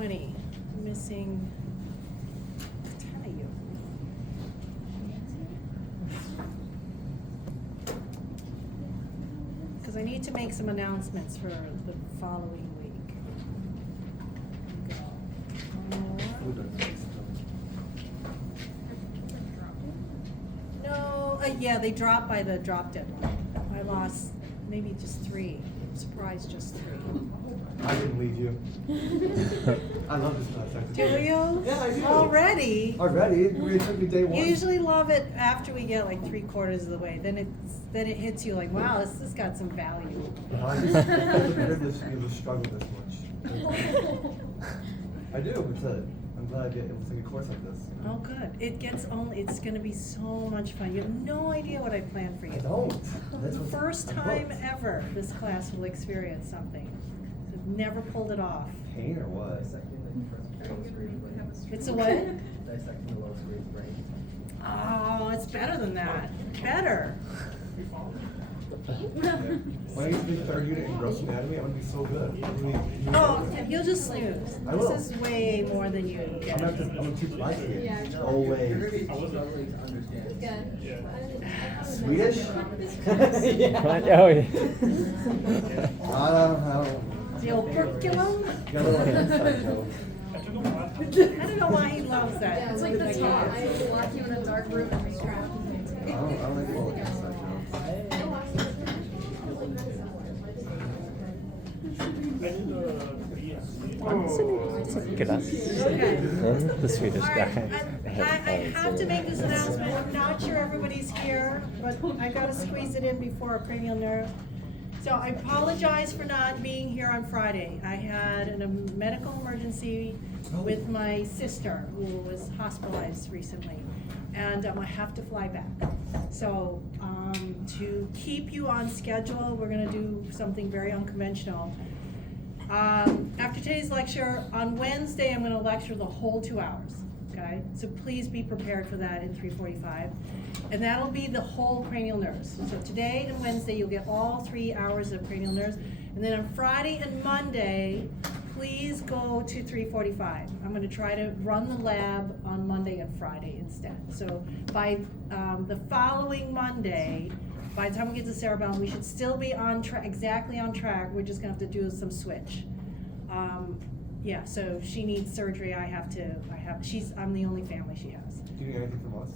20. Missing 10 of you. Because I need to make some announcements for the following week. No, yeah, they dropped by the drop deadline. I lost maybe just 3. I'm surprised just 3. I didn't leave you. I love this class. Do you? Yeah, I do. Already? Already? We took me day 1. Usually love it after we get like 3/4 of the way. Then it hits you like, wow, this has got some value. I just feel privileged to be able to struggle this much. I do, but I'm glad I get able to take a course like this. You know? Oh, good. It's going to be so much fun. You have no idea what I planned for you. I don't. That's The what's- first I'm time hooked. ever this class will experience something. I've never pulled it off. Pain or what? It's a what? Dissecting the low screen brain. Oh, it's better than that. Better. When I get to the 3rd unit in gross anatomy, I'm gonna be so good. Oh, you'll just snooze. I will. This is way more than you I'm get. gonna teach my kids. Yeah. Always. I was struggling to understand. Good. Swedish? Oh, yeah. I don't. The operculum? Got a little inside joke. I don't know why he loves that. Yeah, it's like the top. I lock you in a dark room and make crap. I don't like little inside jokes. Class. Okay. The Swedish All right, guy. I have to make this announcement. I'm not sure everybody's here, but I gotta squeeze it in before a cranial nerve. So I apologize for not being here on Friday. I had a medical emergency with my sister who was hospitalized recently, and I have to fly back. So to keep you on schedule, we're gonna do something very unconventional. After today's lecture, on Wednesday, I'm gonna lecture the whole 2 hours, okay? So please be prepared for that in 3:45. And that'll be the whole cranial nerves. So today and Wednesday, you'll get all 3 hours of cranial nerves. And then on Friday and Monday, please go to 3:45. I'm gonna try to run the lab on Monday and Friday instead. So by the following Monday, by the time we get to cerebellum, we should still be on track, exactly on track. We're just gonna have to do some switch. Yeah, so she needs surgery. I'm the only family she has. Do you need anything from us?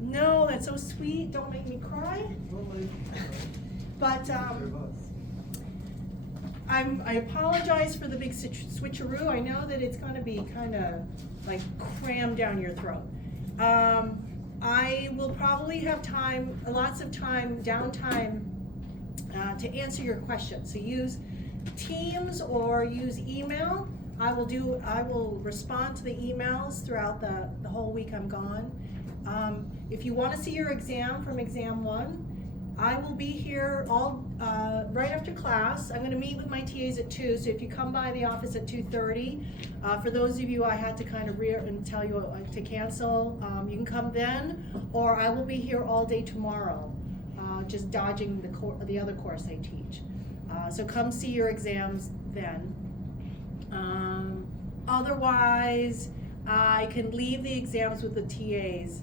No, that's so sweet. Don't make me cry. But I apologize for the big switcheroo. I know that it's gonna be kind of like crammed down your throat. I will probably have time, lots of time, downtime, to answer your questions. So use Teams or use email. I will respond to the emails throughout the whole week I'm gone. If you want to see your exam from exam 1, I will be here right after class. I'm going to meet with my TAs at 2, so if you come by the office at 2:30, for those of you I had to kind of and tell you to cancel, you can come then, or I will be here all day tomorrow, just dodging the other course I teach. So come see your exams then. Otherwise, I can leave the exams with the TAs,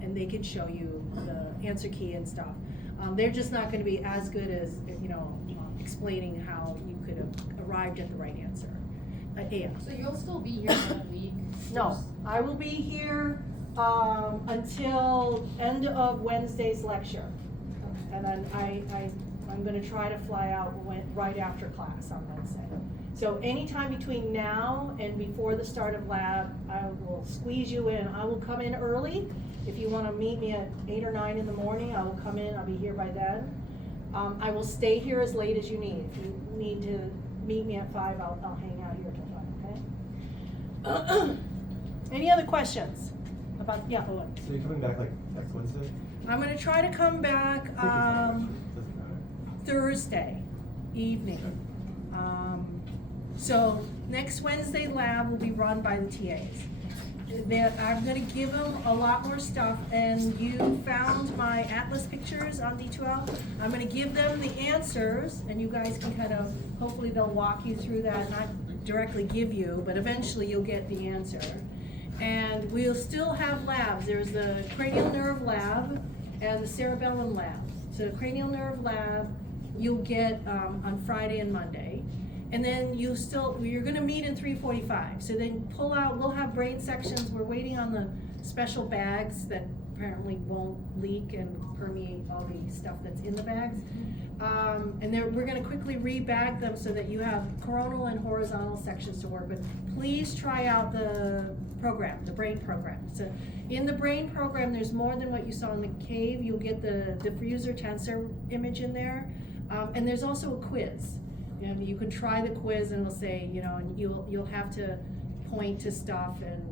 and they can show you the answer key and stuff. They're just not going to be as good as, explaining how you could have arrived at the right answer. Yeah. So you'll still be here for a week? No, I will be here until end of Wednesday's lecture. And then I'm going to try to fly out right after class on Wednesday. So anytime between now and before the start of lab, I will squeeze you in. I will come in early. If you want to meet me at 8 or 9 in the morning, I will come in. I'll be here by then. I will stay here as late as you need. If you need to meet me at 5, I'll hang out here till 5, okay? Any other questions? Hold on. So you're coming back like next Wednesday? I'm going to try to come back Doesn't matter. Thursday evening. So next Wednesday lab will be run by the TAs. I'm going to give them a lot more stuff, and you found my atlas pictures on D2L. I'm going to give them the answers, and you guys can kind of, hopefully they'll walk you through that. And directly give you, but eventually you'll get the answer. And we'll still have labs. There's the cranial nerve lab and the cerebellum lab. So the cranial nerve lab you'll get on Friday and Monday. And then you're gonna meet in 3:45. So then pull out, we'll have brain sections. We're waiting on the special bags that apparently won't leak and permeate all the stuff that's in the bags. And then we're gonna quickly rebag them so that you have coronal and horizontal sections to work with. Please try out the program, the brain program. So in the brain program, there's more than what you saw in the cave. You'll get the diffuser tensor image in there. And there's also a quiz. You can try the quiz and it'll say, and you'll have to point to stuff and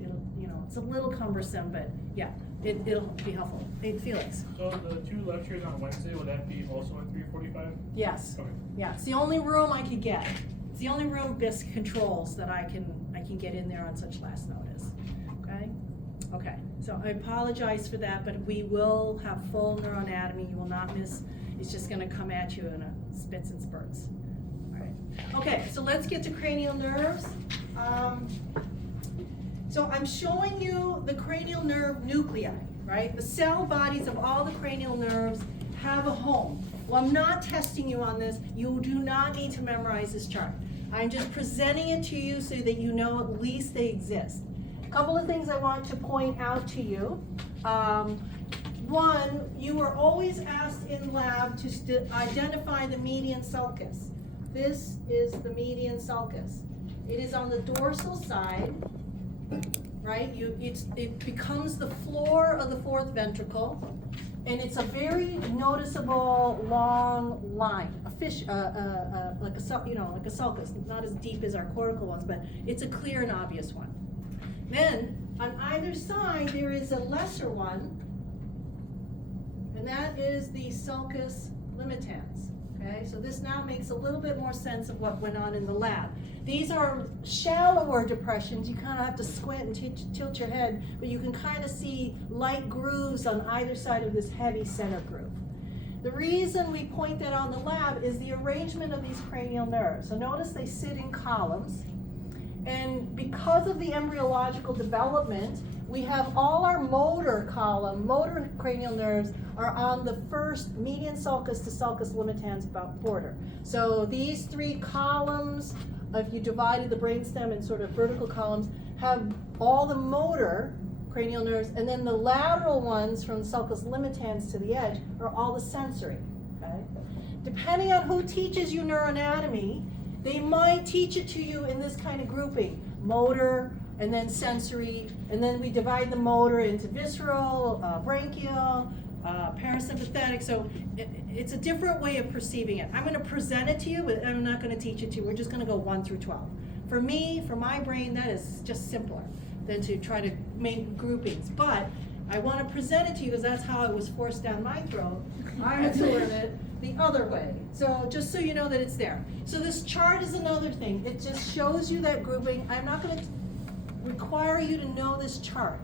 it'll, it's a little cumbersome, but yeah, it'll be helpful. Hey, Felix. So the 2 lectures on Wednesday, will that be also at 3:45? Yes. Okay. Yeah, it's the only room I could get. It's the only room BISC controls that I can get in there on such last notice. Okay? Okay. So I apologize for that, but we will have full neuroanatomy. You will not miss. It's just gonna come at you in spits and spurts. All right. Okay, so let's get to cranial nerves. So I'm showing you the cranial nerve nuclei, right? The cell bodies of all the cranial nerves have a home. Well, I'm not testing you on this. You do not need to memorize this chart. I'm just presenting it to you so that you know at least they exist. A couple of things I want to point out to you. One, you were always asked in lab to identify the median sulcus. This is the median sulcus. It is on the dorsal side, right? It becomes the floor of the fourth ventricle, and it's a very noticeable long line, like a sulcus, not as deep as our cortical ones, but it's a clear and obvious one. Then on either side there is a lesser one, and that is the sulcus limitans. Okay, so this now makes a little bit more sense of what went on in the lab. These are shallower depressions. You kind of have to squint and tilt your head, but you can kind of see light grooves on either side of this heavy center groove. The reason we point that on the lab is the arrangement of these cranial nerves. So notice they sit in columns, and because of the embryological development, we have all our motor cranial nerves are on the first median sulcus to sulcus limitans border. So these 3 columns, if you divided the brainstem in sort of vertical columns, have all the motor cranial nerves, and then the lateral ones from the sulcus limitans to the edge are all the sensory. Okay? Depending on who teaches you neuroanatomy, they might teach it to you in this kind of grouping: motor, and then sensory, and then we divide the motor into visceral, branchial, parasympathetic. So it's a different way of perceiving it. I'm going to present it to you, but I'm not going to teach it to you. We're just going to go 1 through 12. For me, for my brain, that is just simpler than to try to make groupings. But I want to present it to you because that's how it was forced down my throat. I had to learn it the other way. So just so you know that it's there. So this chart is another thing. It just shows you that grouping. I'm not going to require you to know this chart,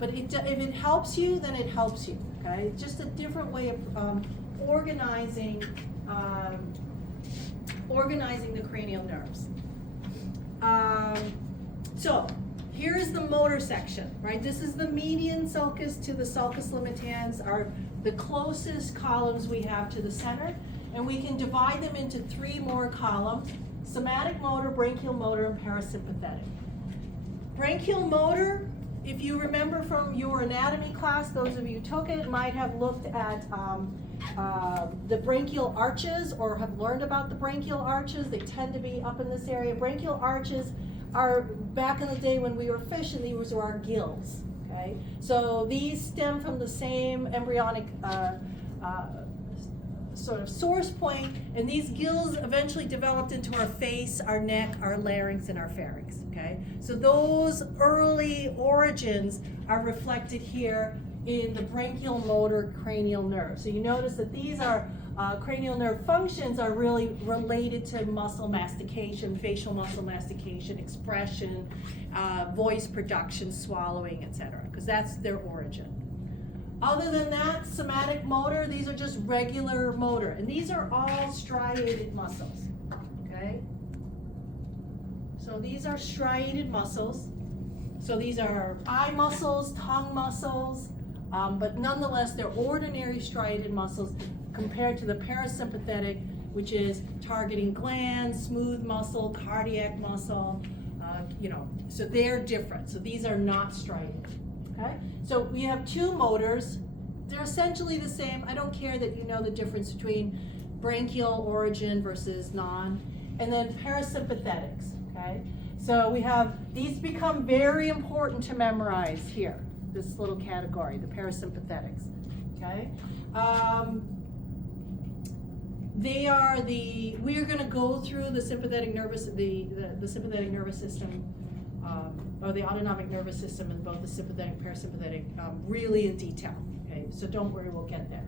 but if it helps you, then it helps you. Okay, it's just a different way of organizing the cranial nerves. So here's the motor section, right? This is the median sulcus to the sulcus limitans, are the closest columns we have to the center, and we can divide them into 3 more columns: somatic motor, branchial motor, and parasympathetic. Branchial motor, if you remember from your anatomy class, those of you who took it might have looked at the branchial arches or have learned about the branchial arches. They tend to be up in this area. Branchial arches are back in the day when we were fish, and these were our gills. Okay, so these stem from the same embryonic sort of source point, and these gills eventually developed into our face, our neck, our larynx, and our pharynx. Okay, so those early origins are reflected here in the branchial motor cranial nerve. So you notice that these are cranial nerve functions are really related to muscle mastication, facial muscle mastication, expression, voice production, swallowing, etc., because that's their origin. Other than that, somatic motor, these are just regular motor, and these are all striated muscles, okay? So these are striated muscles. So these are eye muscles, tongue muscles, but nonetheless, they're ordinary striated muscles compared to the parasympathetic, which is targeting glands, smooth muscle, cardiac muscle, so they're different. So these are not striated, okay? So we have two motors. They're essentially the same. I don't care that you know the difference between branchial origin versus non, and then parasympathetics, okay? So we have, these become very important to memorize here, this little category, the parasympathetics, okay? We're gonna go through the sympathetic nervous, the sympathetic nervous system, or the autonomic nervous system in both the sympathetic and parasympathetic really in detail, okay? So don't worry, we'll get there.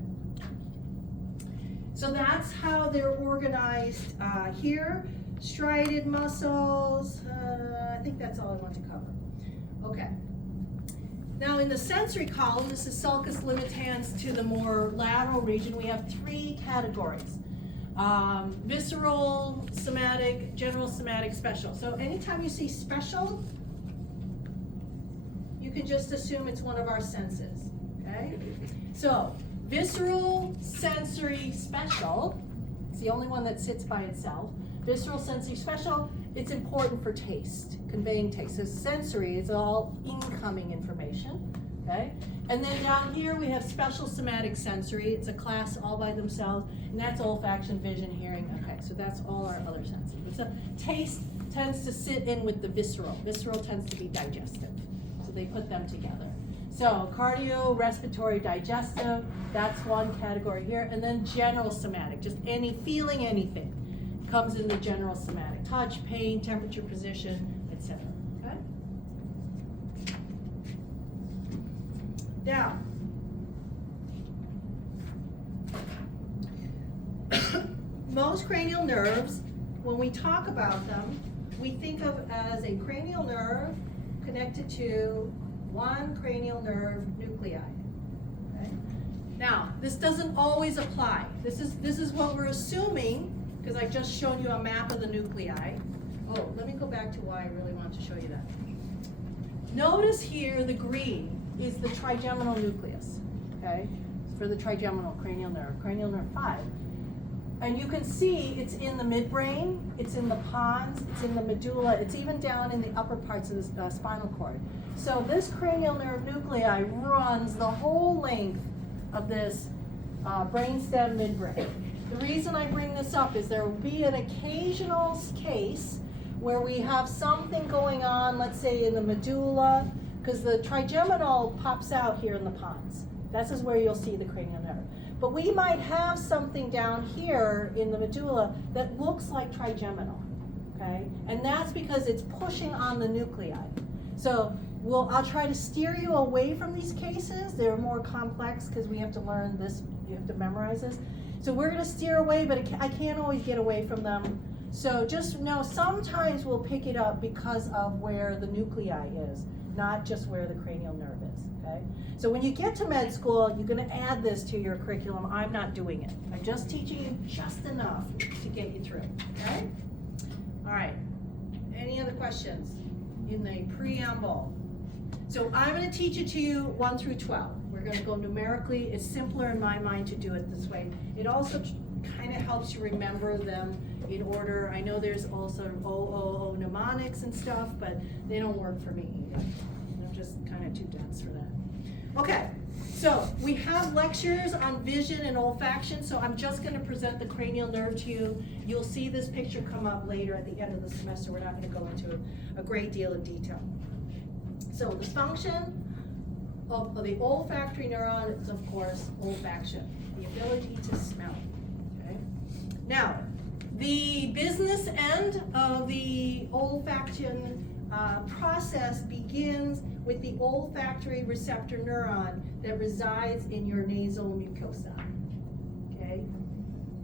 So that's how they're organized here. Striated muscles, I think that's all I want to cover. Okay. Now in the sensory column, this is sulcus limitans to the more lateral region, we have three categories. Visceral, somatic, general somatic, special. So anytime you see special, you can just assume it's one of our senses, okay? So visceral, sensory, special, it's the only one that sits by itself. Visceral, sensory, special, it's important for taste, conveying taste. So sensory is all incoming information, okay? And then down here we have special somatic sensory. It's a class all by themselves, and that's olfaction, vision, hearing. Okay, so that's all our other senses. So taste tends to sit in with the visceral. Visceral tends to be digestive, so they put them together. So cardio, respiratory, digestive, that's one category here. And then general somatic, just any feeling, anything comes in the general somatic. Touch, pain, temperature, position, etc. Okay? Now, most cranial nerves, when we talk about them, we think of as a cranial nerve connected to one cranial nerve nuclei. Okay? Now, this doesn't always apply. This is what we're assuming, because I just shown you a map of the nuclei. Oh, let me go back to why I really want to show you that. Notice here the green is the trigeminal nucleus, okay? For the trigeminal cranial nerve 5. And you can see it's in the midbrain, it's in the pons, it's in the medulla, it's even down in the upper parts of the spinal cord. So this cranial nerve nuclei runs the whole length of this brainstem midbrain. The reason I bring this up is there will be an occasional case where we have something going on, let's say in the medulla, because the trigeminal pops out here in the pons. This is where you'll see the cranial nerve. But we might have something down here in the medulla that looks like trigeminal, okay? And that's because it's pushing on the nuclei. So I'll try to steer you away from these cases. They're more complex because we have to learn this, you have to memorize this. So we're gonna steer away, but I can't always get away from them. So just know sometimes we'll pick it up because of where the nuclei is, not just where the cranial nerve is, okay? So when you get to med school, you're gonna add this to your curriculum. I'm not doing it. I'm just teaching you just enough to get you through, okay? All right, any other questions in the preamble? So I'm gonna teach it to you 1 through 12. We're gonna go numerically. It's simpler in my mind to do it this way. It also kind of helps you remember them in order. I know there's also O mnemonics and stuff, but they don't work for me either. They're just kind of too dense for that. Okay, so we have lectures on vision and olfaction, so I'm just gonna present the cranial nerve to you. You'll see this picture come up later at the end of the semester. We're not gonna go into a great deal of detail. So the function of the olfactory neuron is, of course, olfaction, the ability to smell, okay? Now, the business end of the olfaction process begins with the olfactory receptor neuron that resides in your nasal mucosa, okay?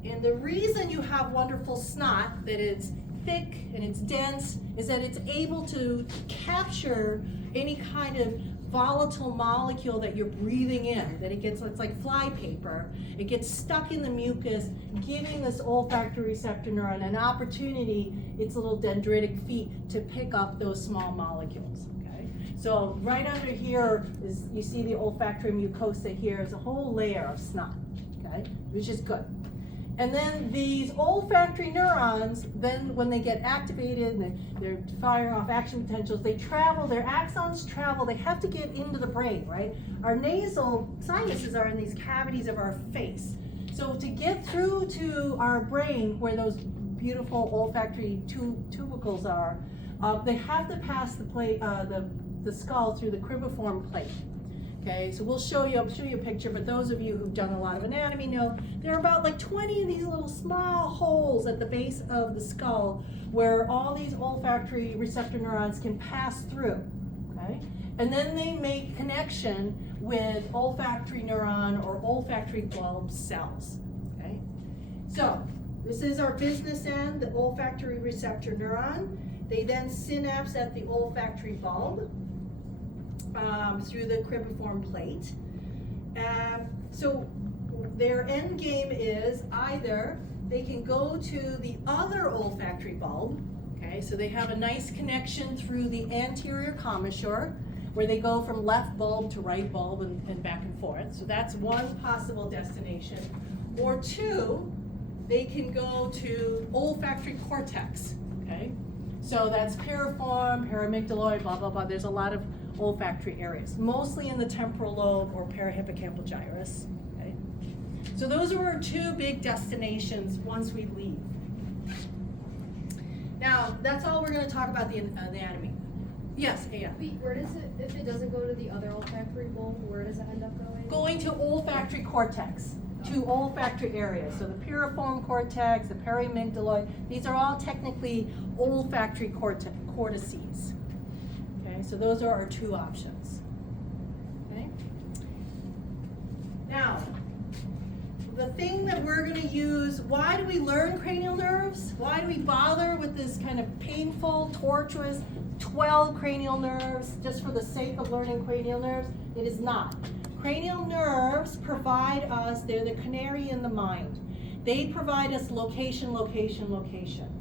And the reason you have wonderful snot, that it's thick and it's dense, is that it's able to capture any kind of volatile molecule that you're breathing in, that it's like flypaper, it gets stuck in the mucus, giving this olfactory receptor neuron an opportunity, its little dendritic feet, to pick up those small molecules, okay? So right under here is, you see the olfactory mucosa here is a whole layer of snot, okay? Which is good. And then these olfactory neurons, then when they get activated and they're firing off action potentials, they travel, their axons travel, they have to get into the brain, right? Our nasal sinuses are in these cavities of our face. So to get through to our brain, where those beautiful olfactory tubercles are, they have to pass the skull through the cribriform plate. Okay, so I'll show you a picture, but those of you who've done a lot of anatomy know there are about like 20 of these little small holes at the base of the skull where all these olfactory receptor neurons can pass through, okay? And then they make connection with olfactory neuron or olfactory bulb cells, okay? So this is our business end, the olfactory receptor neuron. They then synapse at the olfactory bulb. Through the cribriform plate. So their end game is either they can go to the other olfactory bulb, okay, so they have a nice connection through the anterior commissure, where they go from left bulb to right bulb and back and forth. So that's one possible destination. Or two, they can go to olfactory cortex, okay? So that's piriform, paramygdaloid, blah, blah, blah. There's a lot of olfactory areas, mostly in the temporal lobe or parahippocampal gyrus, okay? So those are our two big destinations once we leave. Now, that's all we're gonna talk about the anatomy. Yes, yeah. Wait, where does it, if it doesn't go to the other olfactory bulb, where does it end up going? Going to olfactory cortex, to olfactory areas. So the piriform cortex, the paramygdaloid, these are all technically olfactory cortices. Okay, so those are our two options. Okay. Now, the thing that we're going to use, why do we learn cranial nerves? Why do we bother with this kind of painful, tortuous 12 cranial nerves just for the sake of learning cranial nerves? It is not. Cranial nerves provide us, they're the canary in the mind. They provide us location, location, location.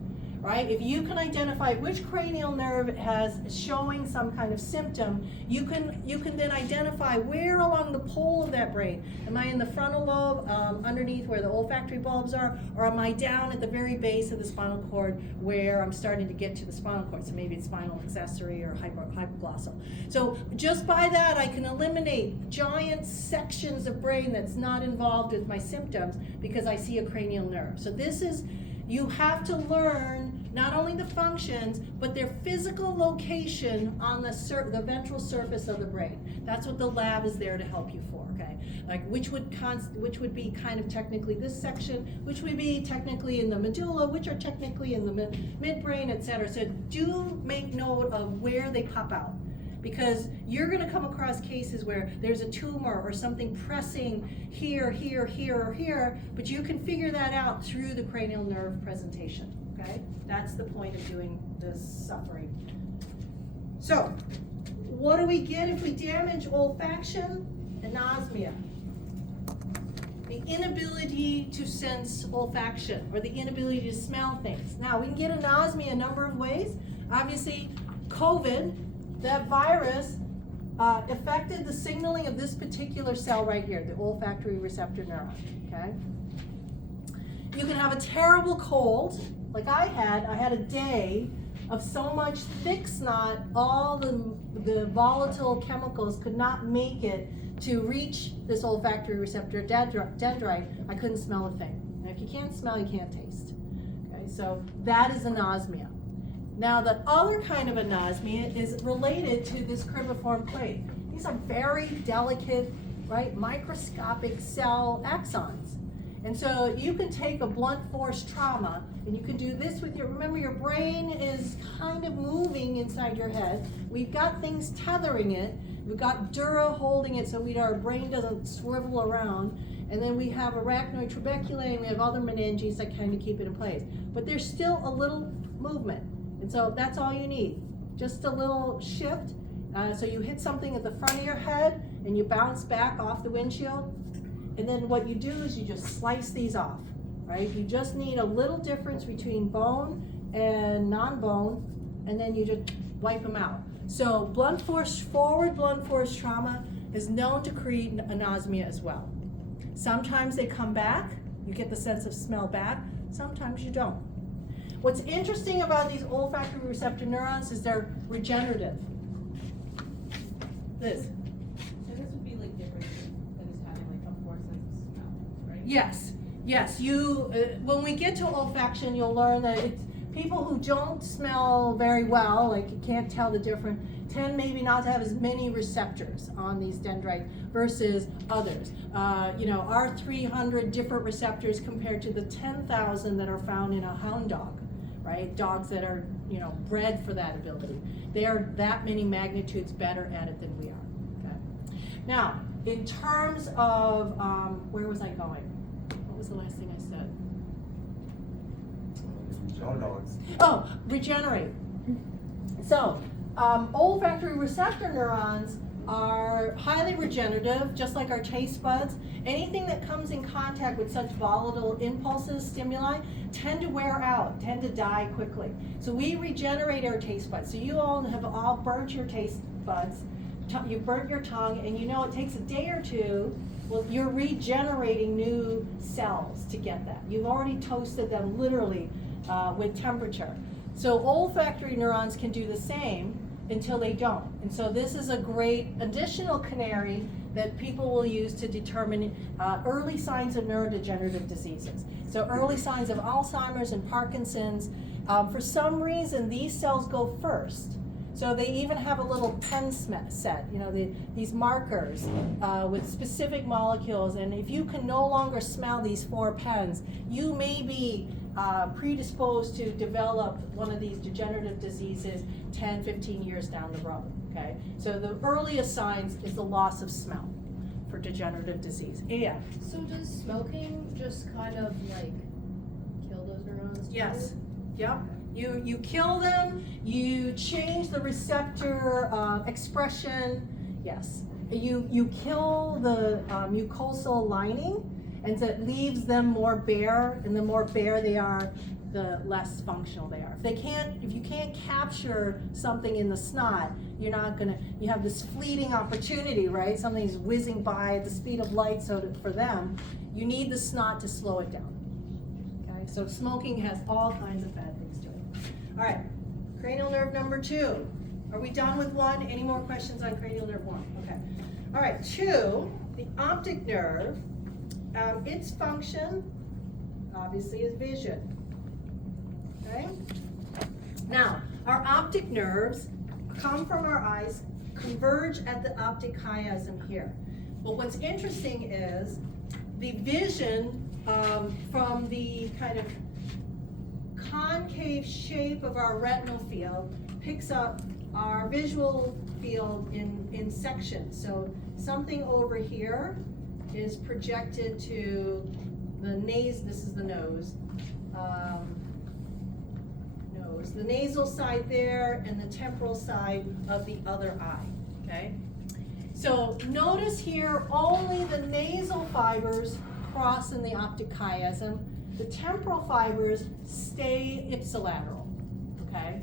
Right? If you can identify which cranial nerve is showing some kind of symptom, you can then identify where along the pole of that brain. Am I in the frontal lobe, underneath where the olfactory bulbs are, or am I down at the very base of the spinal cord where I'm starting to get to the spinal cord? So maybe it's spinal accessory or hypoglossal. So just by that, I can eliminate giant sections of brain that's not involved with my symptoms because I see a cranial nerve. So this is, you have to learn not only the functions, but their physical location on the ventral surface of the brain. That's what the lab is there to help you for, okay? Like which would be kind of technically this section, which would be technically in the medulla, which are technically in the midbrain, etc. So do make note of where they pop out, because you're gonna come across cases where there's a tumor or something pressing here, here, here, or here, but you can figure that out through the cranial nerve presentation, okay? That's the point of doing this suffering. So, what do we get if we damage olfaction? Anosmia. The inability to sense olfaction, or the inability to smell things. Now, we can get anosmia a number of ways. Obviously, COVID, that virus affected the signaling of this particular cell right here, the olfactory receptor neuron, okay? You can have a terrible cold, like I had a day of so much thick snot, all the volatile chemicals could not make it to reach this olfactory receptor dendrite. I couldn't smell a thing. And if you can't smell, you can't taste. Okay, so that is anosmia. Now the other kind of anosmia is related to this cribriform plate. These are very delicate, right, microscopic cell axons. And so you can take a blunt force trauma and you can do this with remember your brain is kind of moving inside your head. We've got things tethering it. We've got dura holding it so our brain doesn't swivel around. And then we have arachnoid trabeculae and we have other meninges that kind of keep it in place. But there's still a little movement. And so that's all you need. Just a little shift So you hit something at the front of your head and you bounce back off the windshield. And then what you do is you just slice these off, right? You just need a little difference between bone and non-bone, and then you just wipe them out. So forward blunt force trauma is known to create anosmia as well. Sometimes they come back, you get the sense of smell back, sometimes you don't. What's interesting about these olfactory receptor neurons is they're regenerative. Liz? So this would be like different than just having like a fourth sense of smell, right? Yes, yes. When we get to olfaction, you'll learn that it's people who don't smell very well, like you can't tell the difference, tend maybe not to have as many receptors on these dendrites versus others. Our 300 different receptors compared to the 10,000 that are found in a hound dog, right? Dogs that are, bred for that ability. They are that many magnitudes better at it than we are, okay? Now, in terms of, where was I going? What was the last thing I said? Dog dogs. Oh, regenerate. So, olfactory receptor neurons are highly regenerative, just like our taste buds. Anything that comes in contact with such volatile impulses, stimuli, tend to wear out, tend to die quickly. So we regenerate our taste buds. So you all have burnt your taste buds, you burnt your tongue, and it takes a day or two. Well, you're regenerating new cells to get that. You've already toasted them literally with temperature. So olfactory neurons can do the same until they don't. And so this is a great additional canary that people will use to determine early signs of neurodegenerative diseases. So early signs of Alzheimer's and Parkinson's. For some reason, these cells go first. So they even have a little pen set, these markers with specific molecules. And if you can no longer smell these 4 pens, you may be predisposed to develop one of these degenerative diseases 10, 15 years down the road, okay? So the earliest signs is the loss of smell for degenerative disease. Yeah. So does smoking just kind of like kill those neurons too? Yes. Yep. You kill them, you change the receptor expression, yes. You kill the mucosal lining, and so it leaves them more bare, and the more bare they are, the less functional they are. If you can't capture something in the snot, you have this fleeting opportunity, right? Something's whizzing by at the speed of light, so for them, you need the snot to slow it down. Okay, so smoking has all kinds of bad things to it. All right, cranial nerve number 2. Are we done with 1? Any more questions on cranial nerve 1? Okay. All right, 2, the optic nerve. Its function, obviously, is vision. Okay? Now, our optic nerves come from our eyes, converge at the optic chiasm here. But what's interesting is the vision from the kind of concave shape of our retinal field picks up our visual field in sections. So something over here is projected to the nose. This is the nose. The nasal side there, and the temporal side of the other eye. Okay. So notice here, only the nasal fibers cross in the optic chiasm. The temporal fibers stay ipsilateral. Okay.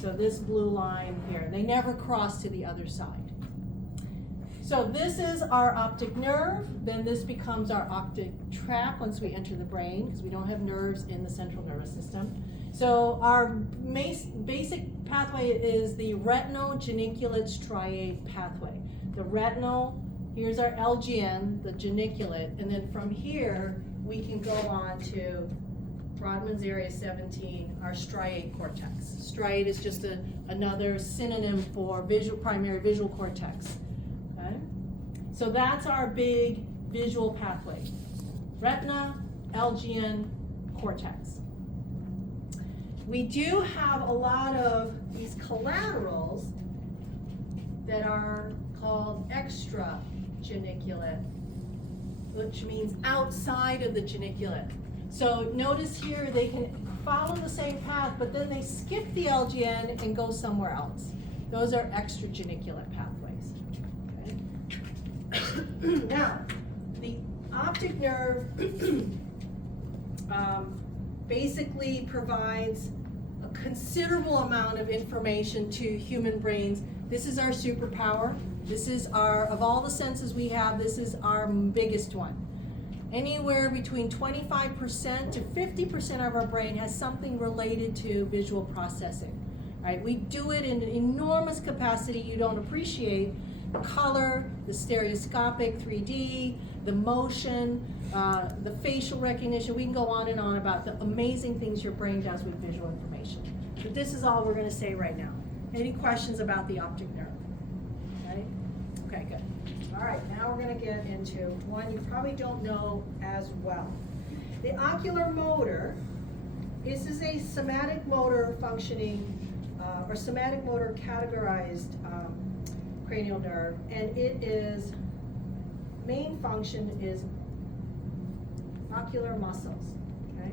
So this blue line here, they never cross to the other side. So this is our optic nerve, then this becomes our optic tract once we enter the brain, because we don't have nerves in the central nervous system. So our basic pathway is the retinogeniculate striate pathway. The retinal, here's our LGN, the geniculate, and then from here we can go on to Brodmann's area 17, our striate cortex. Striate is just another synonym for primary visual cortex. Okay? So that's our big visual pathway. Retina, LGN, cortex. We do have a lot of these collaterals that are called extrageniculate, which means outside of the geniculate. So notice here they can follow the same path, but then they skip the LGN and go somewhere else. Those are extrageniculate pathways. Okay? Now, the optic nerve basically provides a considerable amount of information to human brains. This is our superpower. This is of all the senses we have, this is our biggest one. Anywhere between 25% to 50% of our brain has something related to visual processing. Right? We do it in an enormous capacity you don't appreciate. The color, the stereoscopic 3D, the motion, the facial recognition. We can go on and on about the amazing things your brain does with visual information. But this is all we're going to say right now. Any questions about the optic nerve? Okay? Okay, good. All right, now we're going to get into one you probably don't know as well. The ocular motor, this is a somatic motor functioning, or somatic motor categorized cranial nerve, and it is, main function is ocular muscles, okay?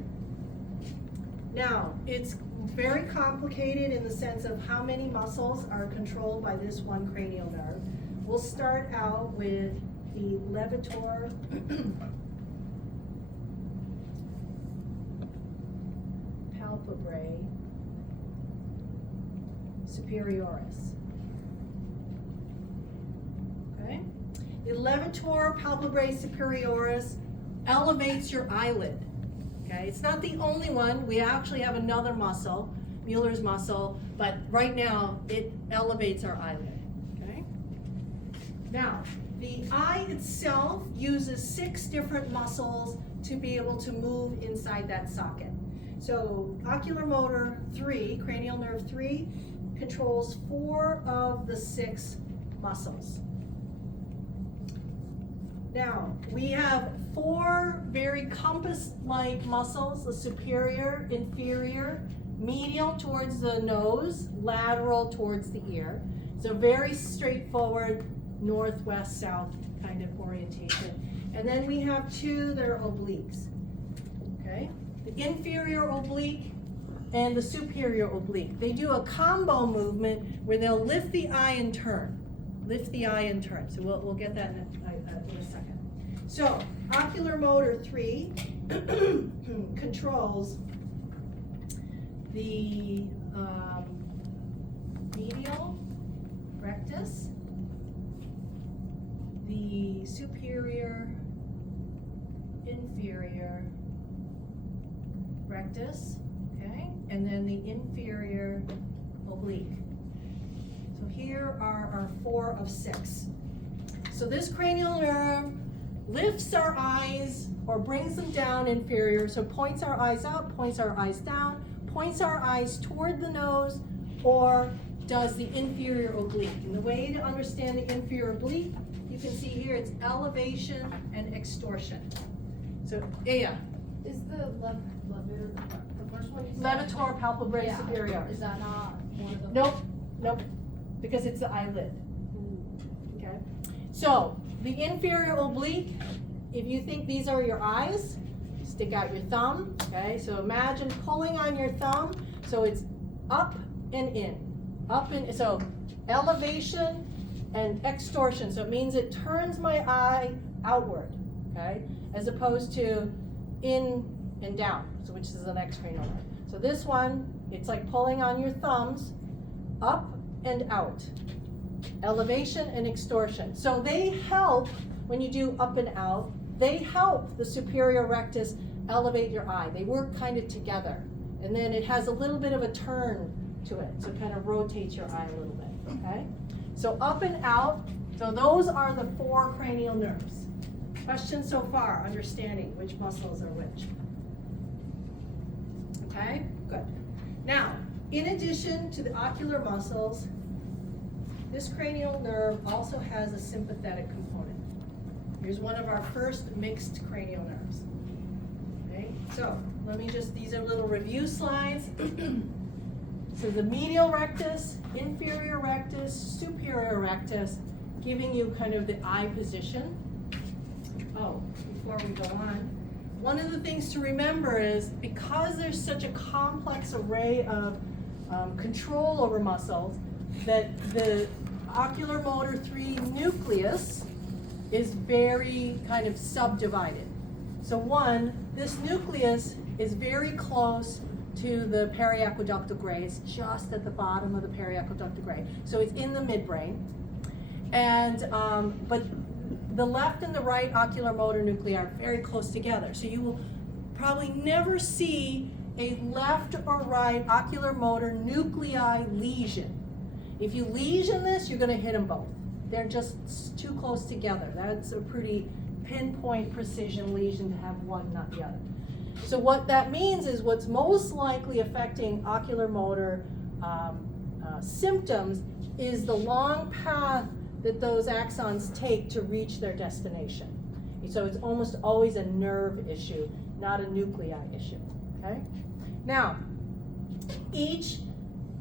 Now, it's very complicated in the sense of how many muscles are controlled by this one cranial nerve. We'll start out with the levator palpebrae superioris. Okay? The levator palpebrae superioris elevates your eyelid. Okay? It's not the only one. We actually have another muscle, Mueller's muscle, but right now it elevates our eyelid. Okay? Now, the eye itself uses 6 different muscles to be able to move inside that socket. So ocular motor 3, cranial nerve 3, controls 4 of the 6 muscles. Now, we have 4 very compass-like muscles: the superior, inferior, medial towards the nose, lateral towards the ear. So very straightforward northwest south kind of orientation. And then we have 2 that are obliques. Okay? The inferior oblique and the superior oblique. They do a combo movement where they'll lift the eye and turn. Lift the eye and turn. So we'll get that in a second. So ocular motor 3 controls the medial rectus, the superior inferior rectus, okay, and then the inferior oblique. So here are our 4 of 6. So this cranial nerve lifts our eyes or brings them down inferior, so points our eyes up, points our eyes down, points our eyes toward the nose, or does the inferior oblique. And the way to understand the inferior oblique, you can see here it's elevation and extorsion. So, yeah. Is the levator, the first one you said? Levator palpebrae Yeah. superior. Is that not one of the? Nope, because it's the eyelid. Okay? So, the inferior oblique, if you think these are your eyes, stick out your thumb, okay? So imagine pulling on your thumb, so it's up and in. Up and, so elevation and extorsion, so it means it turns my eye outward, okay? As opposed to in and down, so which is the next cranial nerve. So this one, it's like pulling on your thumbs, up and out. Elevation and extorsion. So they help, when you do up and out, they help the superior rectus elevate your eye. They work kind of together. And then it has a little bit of a turn to it, so it kind of rotates your eye a little bit, okay? So up and out, so those are the 4 cranial nerves. Questions so far, understanding which muscles are which? Okay, good. Now, in addition to the ocular muscles, this cranial nerve also has a sympathetic component. Here's one of our first mixed cranial nerves. Okay, so let me just, these are little review slides. So the medial rectus, inferior rectus, superior rectus, giving you kind of the eye position. Oh, before we go on, one of the things to remember is because there's such a complex array of control over muscles, that the oculomotor 3 nucleus is very kind of subdivided. So one, this nucleus is very close to the periaqueductal gray. It's just at the bottom of the periaqueductal gray. So it's in the midbrain. And, but the left and the right oculomotor nuclei are very close together. So you will probably never see a left or right oculomotor nuclei lesion. If you lesion this, you're gonna hit them both. They're just too close together. That's a pretty pinpoint precision lesion to have one, not the other. So what that means is what's most likely affecting oculomotor symptoms is the long path that those axons take to reach their destination. So it's almost always a nerve issue, not a nuclei issue, okay? Now, each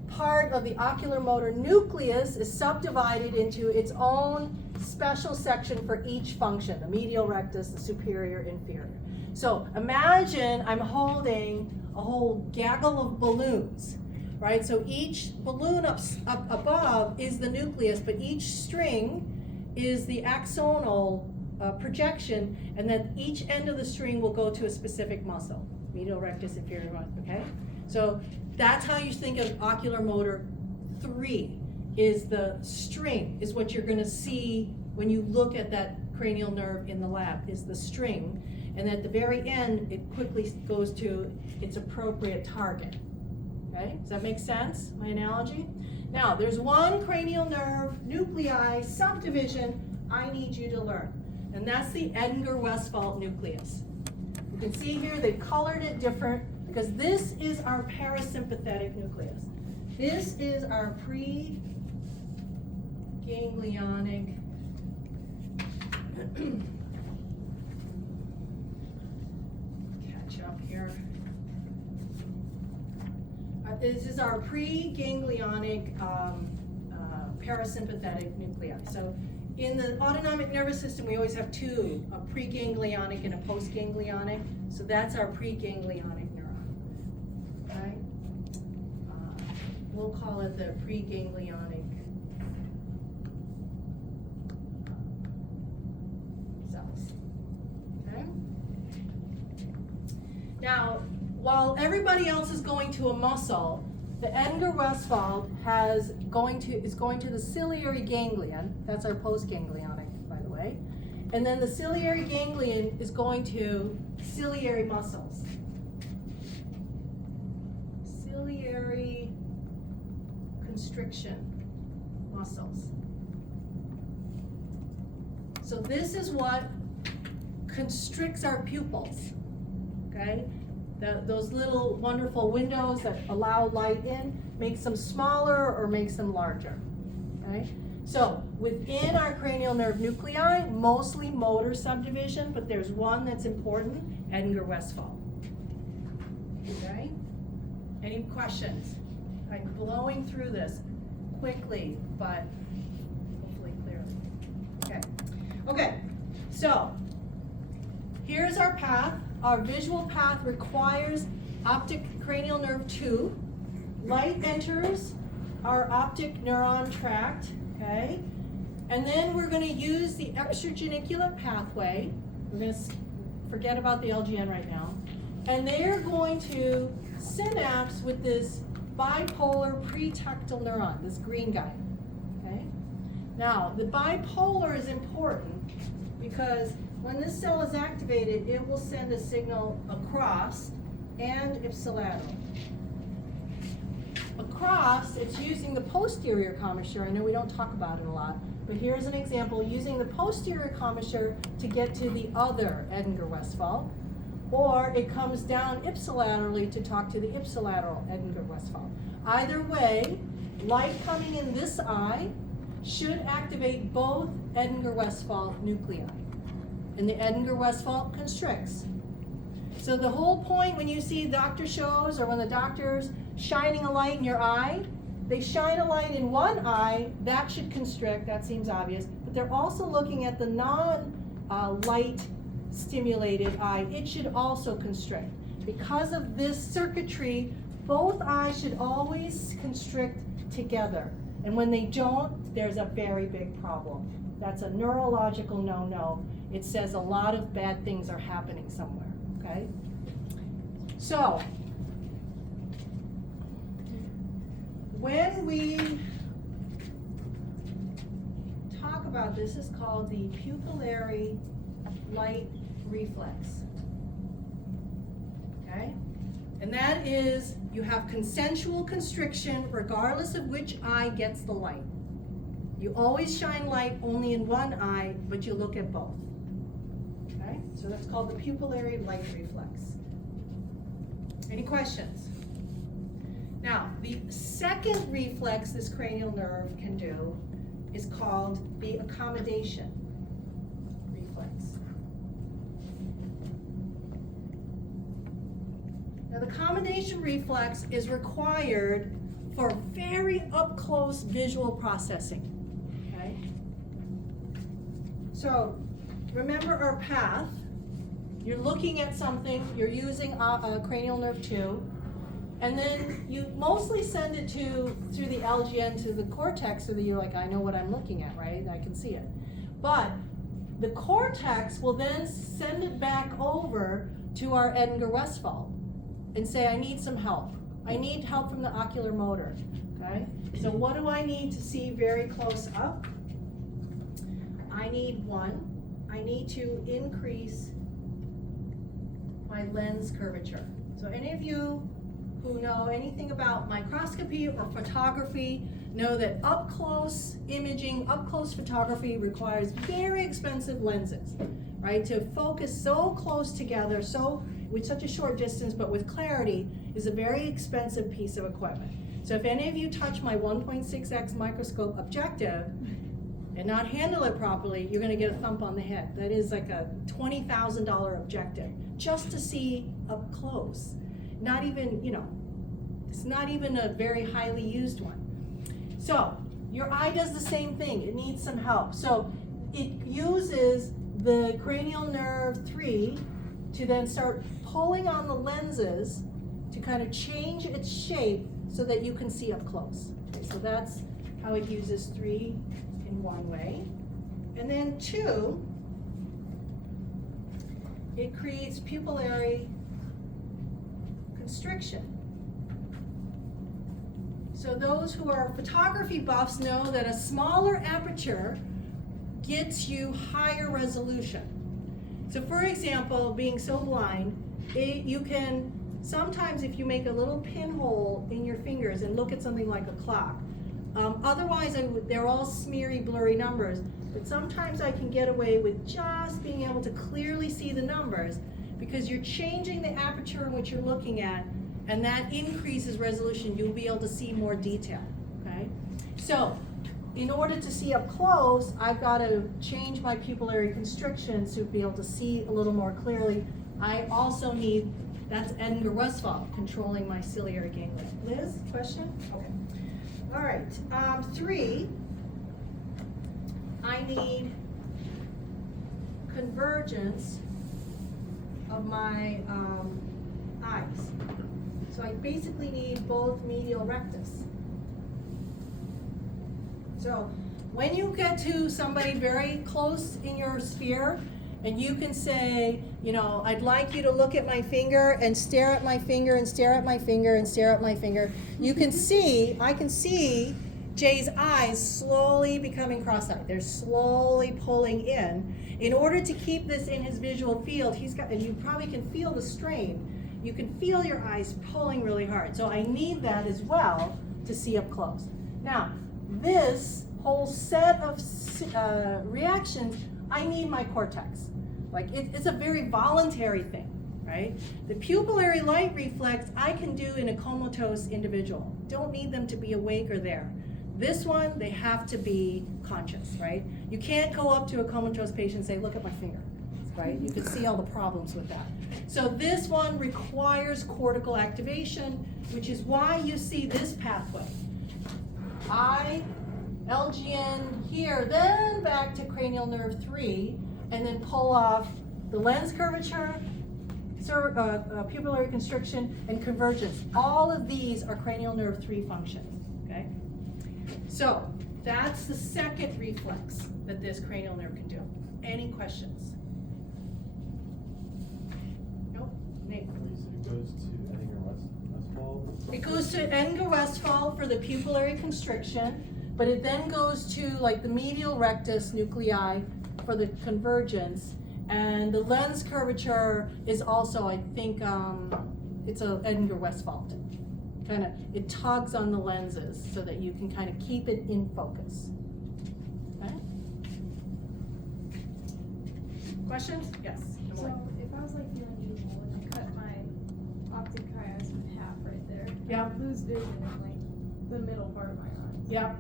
part of the oculomotor nucleus is subdivided into its own special section for each function, the medial rectus, the superior, inferior. So imagine I'm holding a whole gaggle of balloons, right? So each balloon up above is the nucleus, but each string is the axonal projection, and then each end of the string will go to a specific muscle, medial rectus, inferior one, okay? So that's how you think of oculomotor 3, is the string, is what you're gonna see when you look at that cranial nerve in the lab, is the string. And at the very end, it quickly goes to its appropriate target. Okay, does that make sense, my analogy? Now, there's one cranial nerve nuclei subdivision I need you to learn, and that's the Edinger-Westphal nucleus. You can see here they've colored it different because this is our parasympathetic nucleus. This is our pre-ganglionic catch up here. This is our pre-ganglionic parasympathetic nuclei. So in the autonomic nervous system, we always have two, a pre-ganglionic and a post-ganglionic. So that's our pre-ganglionic neuron. Okay? We'll call it the pre-ganglionic cells. Okay? Now, while everybody else is going to a muscle, the Edinger-Westphal is going to the ciliary ganglion. That's our postganglionic, by the way. And then the ciliary ganglion is going to ciliary muscles. Ciliary constriction muscles. So this is what constricts our pupils, okay? Those little wonderful windows that allow light in, makes them smaller or makes them larger, okay? So within our cranial nerve nuclei, mostly motor subdivision, but there's one that's important, Edinger-Westphal, okay? Any questions? I'm blowing through this quickly, but hopefully clearly. Okay, so here's our path. Our visual path requires optic cranial nerve 2. Light enters our optic neuron tract, okay? And then we're gonna use the extrageniculate pathway. We're gonna forget about the LGN right now. And they're going to synapse with this bipolar pretectal neuron, this green guy, okay? Now, the bipolar is important because when this cell is activated, it will send a signal across and ipsilateral. Across, it's using the posterior commissure. I know we don't talk about it a lot, but here's an example using the posterior commissure to get to the other Edinger-Westphal, or it comes down ipsilaterally to talk to the ipsilateral Edinger-Westphal. Either way, light coming in this eye should activate both Edinger-Westphal nuclei. And the Edinger-Westphal constricts. So the whole point when you see doctor shows or when the doctor's shining a light in your eye, they shine a light in one eye, that should constrict, that seems obvious, but they're also looking at the non-light stimulated eye, it should also constrict. Because of this circuitry, both eyes should always constrict together. And when they don't, there's a very big problem. That's a neurological no-no. It says a lot of bad things are happening somewhere, okay? So, when we talk about this, is called the pupillary light reflex, okay? And that is, you have consensual constriction regardless of which eye gets the light. You always shine light only in one eye, but you look at both. Okay? So that's called the pupillary light reflex. Any questions? Now, the second reflex this cranial nerve can do is called the accommodation reflex. Now, the accommodation reflex is required for very up-close visual processing, okay? So, remember our path. You're looking at something, you're using a cranial nerve 2, and then you mostly send it through the LGN to the cortex so that you're like, I know what I'm looking at, right? I can see it. But the cortex will then send it back over to our Edgar Westphal and say, I need some help. I need help from the ocular motor, okay? So what do I need to see very close up? I need to increase my lens curvature. So any of you who know anything about microscopy or photography know that up-close imaging, up-close photography requires very expensive lenses, right? To focus so close together, so with such a short distance, but with clarity, is a very expensive piece of equipment. So if any of you touch my 1.6x microscope objective and not handle it properly, you're gonna get a thump on the head. That is like a $20,000 objective, just to see up close. Not even, it's not even a very highly used one. So, your eye does the same thing, it needs some help. So, it uses the cranial nerve 3 to then start pulling on the lenses to kind of change its shape so that you can see up close. Okay, so that's how it uses 3 in one way. And then 2, it creates pupillary constriction. So those who are photography buffs know that a smaller aperture gets you higher resolution. So for example, being so blind, you can, sometimes if you make a little pinhole in your fingers and look at something like a clock, otherwise they're all smeary, blurry numbers, but sometimes I can get away with just being able to clearly see the numbers because you're changing the aperture in which you're looking at, and that increases resolution. You'll be able to see more detail, okay? So, in order to see up close, I've got to change my pupillary constriction to be able to see a little more clearly. I also need, that's Edgar Westphal controlling my ciliary ganglia. Liz, question? Okay. All right, 3, I need convergence of my eyes. So I basically need both medial rectus. So when you get to somebody very close in your sphere, and you can say, I'd like you to look at my finger and stare at my finger and stare at my finger and stare at my finger, you can see, I can see Jay's eyes slowly becoming cross-eyed. They're slowly pulling in. In order to keep this in his visual field, and you probably can feel the strain, you can feel your eyes pulling really hard. So I need that as well to see up close. Now, this whole set of reactions, I need my cortex. Like it's a very voluntary thing, right? The pupillary light reflex I can do in a comatose individual. Don't need them to be awake or there. This one, they have to be conscious, right? You can't go up to a comatose patient and say, look at my finger, right? You can see all the problems with that. So this one requires cortical activation, which is why you see this pathway. LGN here, then back to cranial nerve 3, and then pull off the lens curvature, pupillary constriction, and convergence. All of these are cranial nerve 3 functions, okay? So, that's the second reflex that this cranial nerve can do. Any questions? Nope, Nate? It goes to Edinburgh Westfall. It goes to Edinburgh Westfall for the pupillary constriction, but it then goes to like the medial rectus nuclei for the convergence, and the lens curvature is also, I think, it's a Edinburgh Westfall. Kind of, it tugs on the lenses so that you can kind of keep it in focus. Okay? Questions? Yes. So Emily? if I was like feeling evil and I cut my optic chiasm in half right there, Yeah. I would lose vision in like the middle part of my eyes. Yep.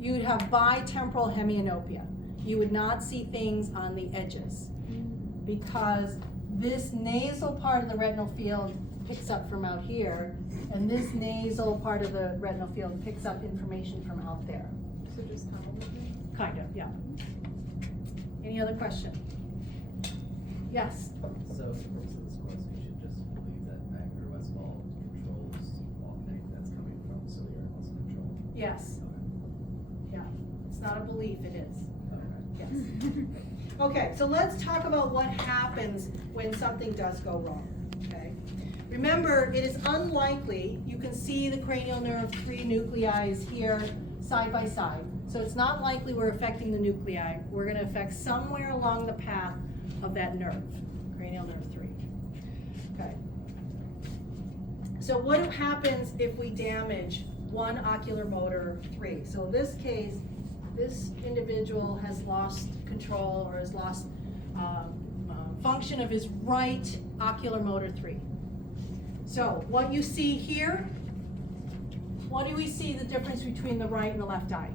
You would have bitemporal hemianopia. You would not see things on the edges because this nasal part of the retinal field picks up from out here, and this nasal part of the retinal field picks up information from out there. So just tunnel vision? Kind of, yeah. Any other question? Yes? So for the purpose of this course, we should just believe that Edinburgh Westfall controls all things that's coming from ciliary muscle control. Yes. Yeah. It's not a belief, it is. Okay. Yes. Okay, so let's talk about what happens when something does go wrong, okay? Remember, it is unlikely, you can see the cranial nerve 3 nuclei is here side by side. So it's not likely we're affecting the nuclei. We're gonna affect somewhere along the path of that nerve, cranial nerve 3. Okay. So what happens if we damage one ocular motor 3? So in this case, this individual has lost control or has lost function of his right ocular motor 3. So what you see here, what do we see the difference between the right and the left eye?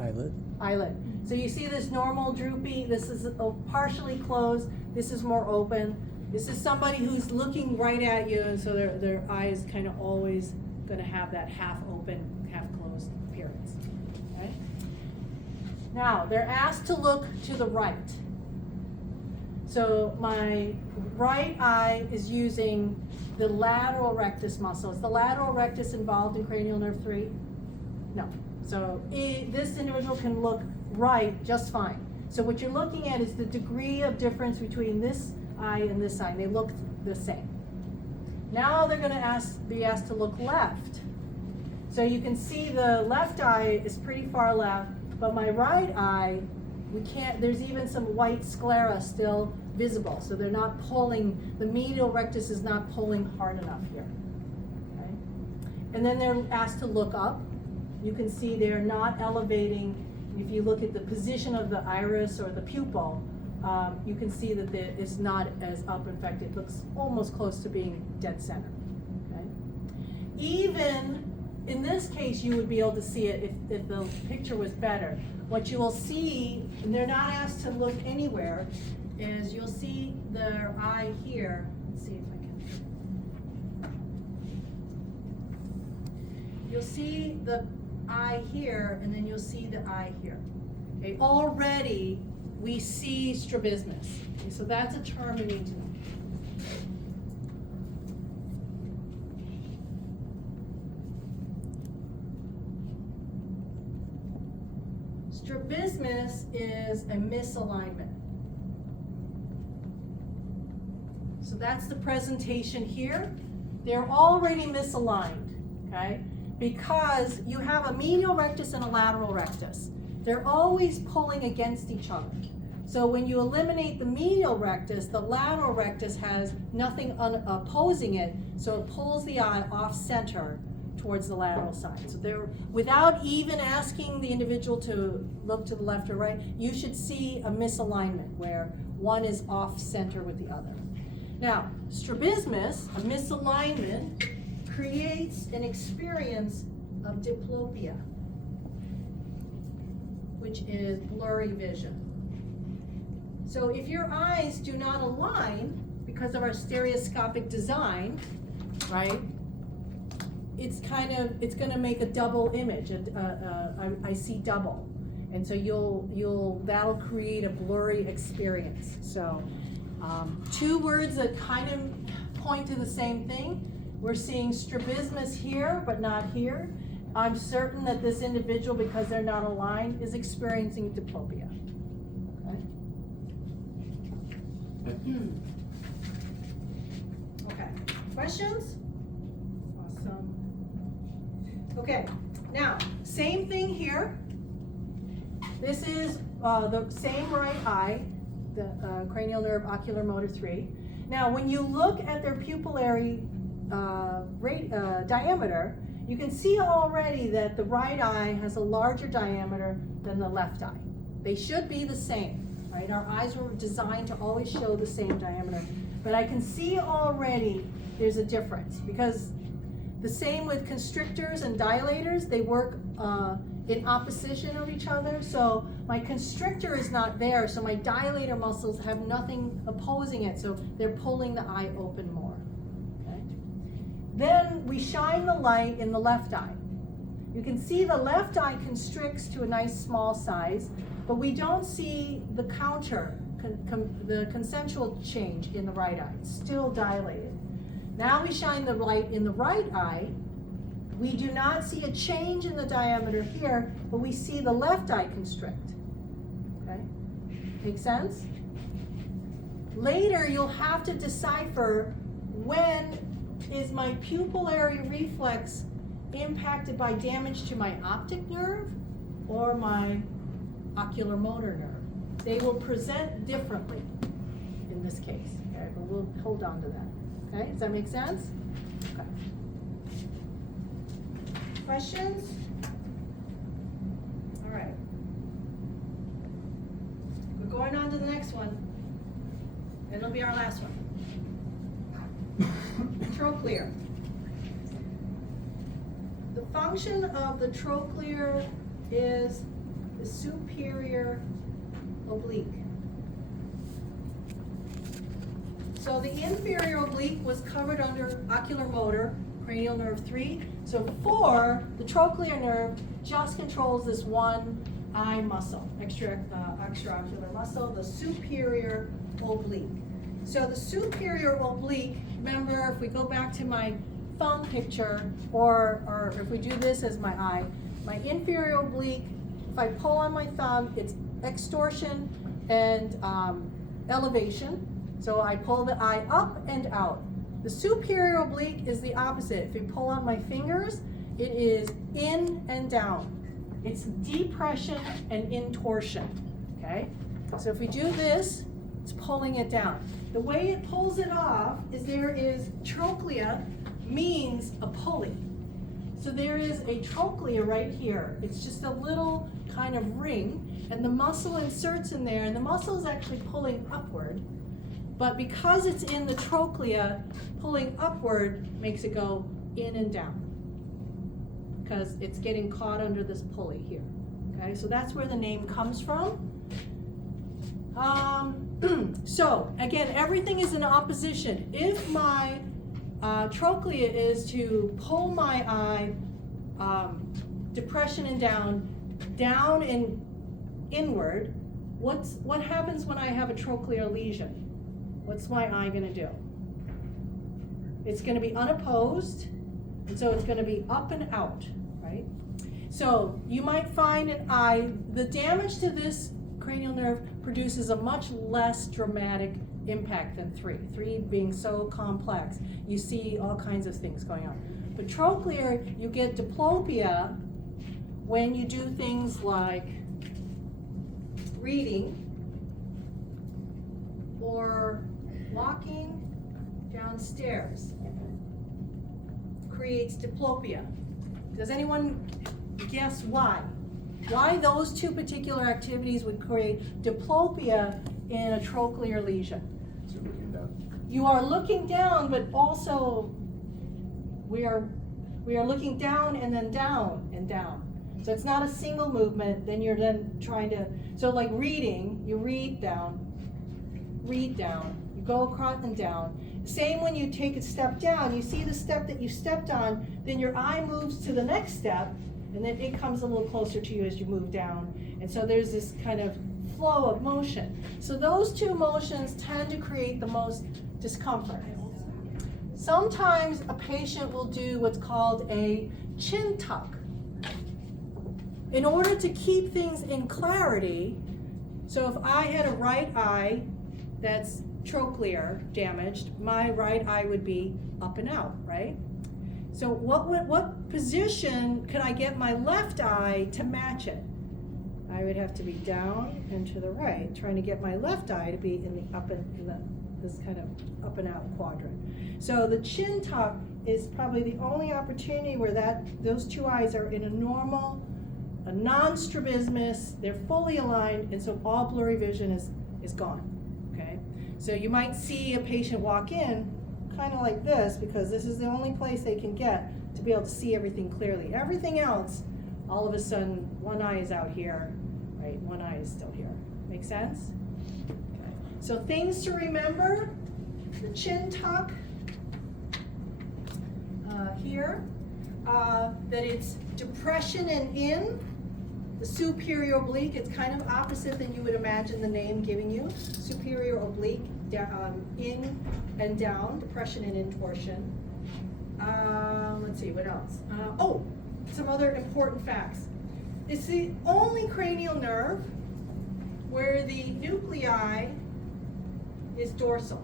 Eyelid. Eyelid. So you see this normal droopy, this is partially closed, this is more open. This is somebody who's looking right at you, and so their eye is kind of always gonna have that half open, half closed appearance, okay? Now, they're asked to look to the right. So my right eye is using the lateral rectus muscle. Is the lateral rectus involved in cranial nerve 3? No. So this individual can look right just fine. So what you're looking at is the degree of difference between this eye and this eye. They look the same. Now they're going to be asked to look left. So you can see the left eye is pretty far left, but my right eye, we can't, there's even some white sclera still visible. So they're not pulling, the medial rectus is not pulling hard enough here. Okay? And then they're asked to look up. You can see they're not elevating. If you look at the position of the iris or the pupil, you can see that it's not as up. In fact, it looks almost close to being dead center. Okay? Even in this case, you would be able to see it if the picture was better. What you will see, and they're not asked to look anywhere, is you'll see their eye here. Let's see if I can. You'll see the eye here, and then you'll see the eye here. Okay, already we see strabismus. Okay, so that's a term you need to know. Strabismus is a misalignment. So that's the presentation here. They're already misaligned, okay? Because you have a medial rectus and a lateral rectus. They're always pulling against each other. So when you eliminate the medial rectus, the lateral rectus has nothing opposing it, so it pulls the eye off center towards the lateral side. So they're, without even asking the individual to look to the left or right, you should see a misalignment where one is off center with the other. Now, strabismus, a misalignment, creates an experience of diplopia, which is blurry vision. So if your eyes do not align because of our stereoscopic design, right, it's gonna make a double image. I see double, and so that'll create a blurry experience. So 2 words that kind of point to the same thing. We're seeing strabismus here, but not here. I'm certain that this individual, because they're not aligned, is experiencing diplopia. Okay. Okay, questions? Awesome. Okay, now, same thing here. This is the same right eye, the cranial nerve ocular motor 3. Now, when you look at their pupillary diameter, you can see already that the right eye has a larger diameter than the left eye. They should be the same, right? Our eyes were designed to always show the same diameter. But I can see already there's a difference, because the same with constrictors and dilators, they work in opposition of each other. So my constrictor is not there, so my dilator muscles have nothing opposing it, so they're pulling the eye open more. Okay? Then we shine the light in the left eye. You can see the left eye constricts to a nice small size, but we don't see the counter, the consensual change in the right eye. It's still dilated. Now we shine the light in the right eye. We do not see a change in the diameter here, but we see the left eye constrict. Okay? Make sense? Later, you'll have to decipher when is my pupillary reflex impacted by damage to my optic nerve or my ocular motor nerve. They will present differently in this case, okay? But we'll hold on to that. Okay, does that make sense? Okay. Questions? All right. We're going on to the next one. And it'll be our last one. Trochlear. The function of the trochlear is the superior oblique. So the inferior oblique was covered under ocular motor, cranial nerve 3. So 4, the trochlear nerve just controls this one eye muscle, extraocular muscle, the superior oblique. So the superior oblique, remember, if we go back to my thumb picture, or if we do this as my eye, my inferior oblique, if I pull on my thumb, it's extorsion and elevation. So I pull the eye up and out. The superior oblique is the opposite. If you pull on my fingers, it is in and down. It's depression and intorsion, okay? So if we do this, it's pulling it down. The way it pulls it off is there is trochlea, means a pulley. So there is a trochlea right here. It's just a little kind of ring, and the muscle inserts in there, and the muscle is actually pulling upward. But because it's in the trochlea, pulling upward makes it go in and down, because it's getting caught under this pulley here. Okay, so that's where the name comes from. So again, everything is in opposition. If my trochlea is to pull my eye, depression and down and inward, what happens when I have a trochlear lesion? What's my eye going to do? It's going to be unopposed, and so it's going to be up and out, right? So you might find an eye, the damage to this cranial nerve produces a much less dramatic impact than 3. 3 being so complex, you see all kinds of things going on. But trochlear, you get diplopia when you do things like reading or walking downstairs. Creates diplopia. Does anyone guess why? Why those two particular activities would create diplopia in a trochlear lesion? So looking down. You are looking down, but also we are looking down and then down and down. So it's not a single movement, then you're then trying to, so like reading, you read down, you go across and down. Same when you take a step down, you see the step that you stepped on, then your eye moves to the next step, and then it comes a little closer to you as you move down. And so there's this kind of flow of motion. So those two motions tend to create the most discomfort. sometimes a patient will do what's called a chin tuck. In order to keep things in clarity, so if I had a right eye that's trochlear damaged, my right eye would be up and out, right? So what position could I get my left eye to match it? I would have to be down and to the right, trying to get my left eye to be in the this kind of up and out quadrant. So the chin tuck is probably the only opportunity where those two eyes are in a normal, a non-strabismus, they're fully aligned, and so all blurry vision is gone, okay? So you might see a patient walk in kind of like this, because this is the only place they can get to be able to see everything clearly. Everything else, all of a sudden, one eye is out here, right? One eye is still here. Make sense? Okay. So things to remember, the chin tuck here, that it's depression and in, the superior oblique, it's kind of opposite than you would imagine the name giving you. Superior oblique, in and down, depression and intorsion. Let's see, what else? Some other important facts. It's the only cranial nerve where the nuclei is dorsal.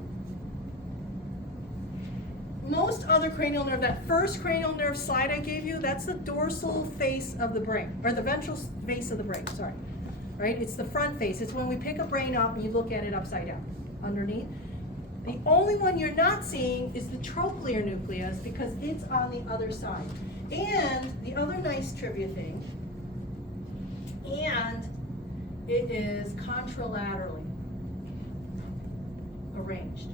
Most other cranial nerve, that first cranial nerve slide I gave you, that's the dorsal face of the brain, or the ventral face of the brain, sorry. Right? It's the front face. It's when we pick a brain up and you look at it upside down, underneath. The only one you're not seeing is the trochlear nucleus, because it's on the other side. And the other nice trivia thing, and it is contralaterally arranged.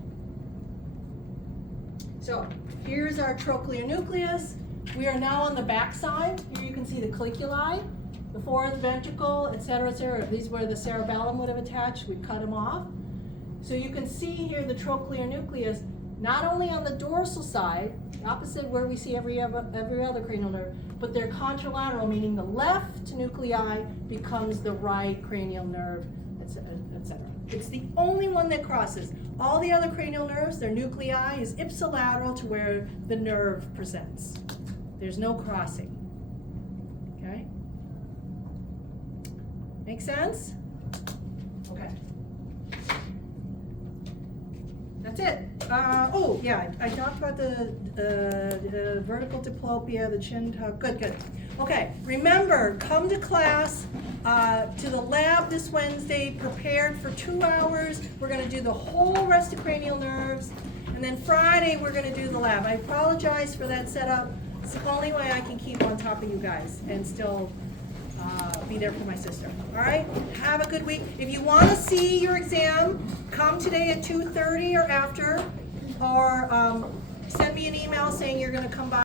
So here's our trochlear nucleus. We are now on the back side. Here you can see the colliculi, the fourth ventricle, et cetera, et cetera. These were the cerebellum would have attached. We cut them off. So you can see here the trochlear nucleus, not only on the dorsal side, opposite where we see every other cranial nerve, but they're contralateral, meaning the left nuclei becomes the right cranial nerve, et cetera. It's the only one that crosses. All the other cranial nerves, their nuclei is ipsilateral to where the nerve presents. There's no crossing. Okay? Make sense? Okay. That's it. I talked about the vertical diplopia, the chin tuck. Good. Okay, remember, come to class, to the lab this Wednesday, prepared for 2 hours. We're gonna do the whole rest of cranial nerves, and then Friday, we're gonna do the lab. I apologize for that setup. It's the only way I can keep on top of you guys and still be there for my sister. All right, have a good week. If you wanna see your exam, come today at 2:30 or after, or send me an email saying you're gonna come by.